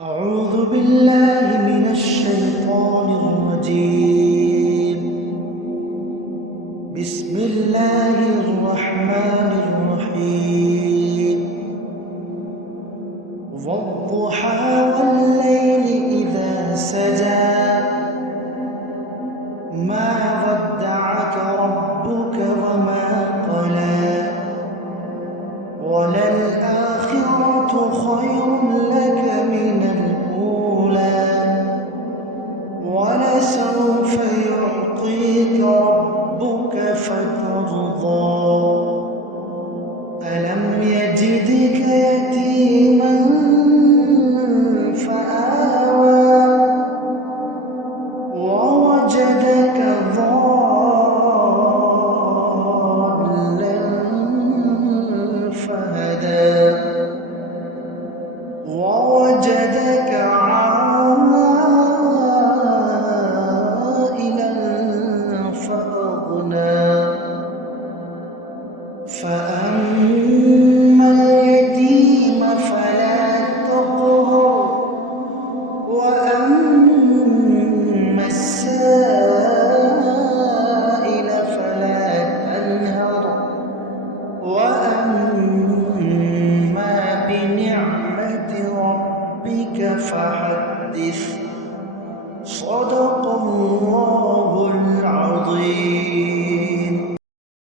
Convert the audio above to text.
أعوذ بالله من الشيطان الرجيم. بسم الله الرحمن الرحيم. والضحى والليل إذا سجى ما ودعك ربك وما قلى وللآخرة خير لك من الأولى ولسوف يعطيك ربك فترضى ألم يجدك يتيما فآوى ووجدك ضالا فهدى ووجدك عائلا فأغنى فأما اليتيم فلا تقهر وأما السائل فلا تنهر وأما بنعمة ربك فحدث. صدق الله العظيم.